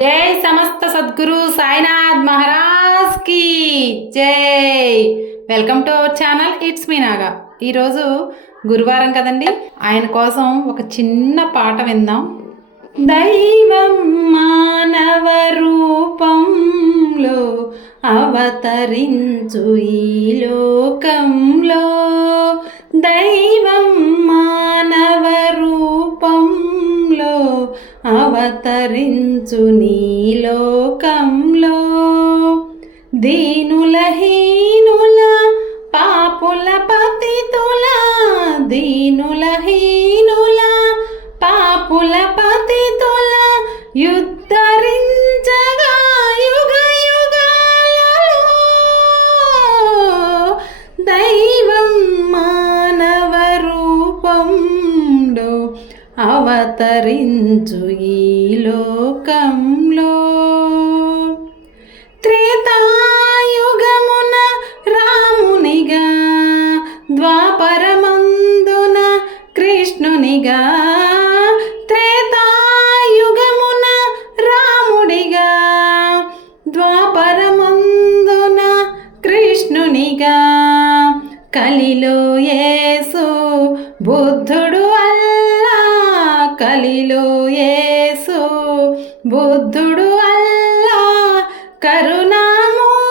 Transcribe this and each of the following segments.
జై సమస్త సద్గురు సాయినాథ్ మహారాజ్ కి జై. Welcome to our channel. It's me Naga. ఈరోజు గురువారం కదండి, ఆయన కోసం ఒక చిన్న పాట విందాం. దైవం మానవ రూపంలో అవతరించు ఈ లోకంలో, దైవం మానవ రూపంలో అవతరించు నీ లోకంలో. దీనుల హీనుల పాపుల పతితుల, దీనుల హీనుల పాపుల పతితుల యుద్ధరించగా యుగ యుగాలలో, దైవం మానవ రూపంలో అవతరించు ఈ లోకంలో. త్రేతాయుగమున రామునిగా, ద్వాపరమందున కృష్ణునిగా, త్రేతాయుగమున రాముడిగా, ద్వాపరమందున కృష్ణునిగా, కలిలో యేసు బుద్ధుడు అల్లా, కలిలో యేసు బుద్ధుడు అల్లా కరుణామూర్తులుగా,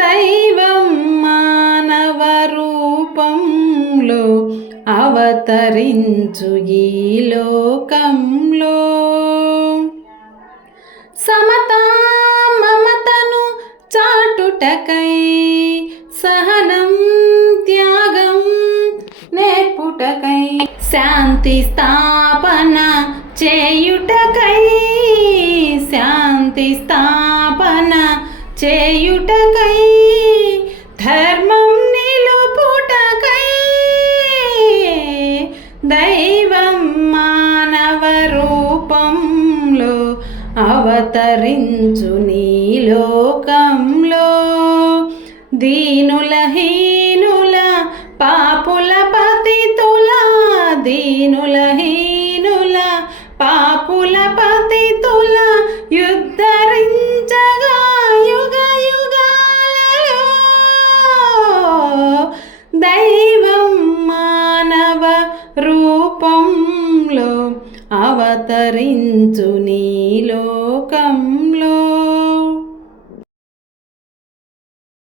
దైవం మానవ రూపంలో అవతరించు ఈ లోకంలో. సమతా మమతను చాటుటకై, సహనం త్యాగం నేర్పుటకై, శాంతి స్థాపన చేయుటకై, శాంతి స్థాపన చేయుటకై, ధర్మం నిలుపుటకై, దైవం మానవ రూపంలో అవతరించు నీ లోకంలో. దీనుల హీనుల పాపుల పతితుల, దీనుల హీనుల పాపుల పతితుల యుద్ధరించగా యుగ యుగాలలో, దైవం మానవ రూపంలో అవతరించు నీ లోకంలో.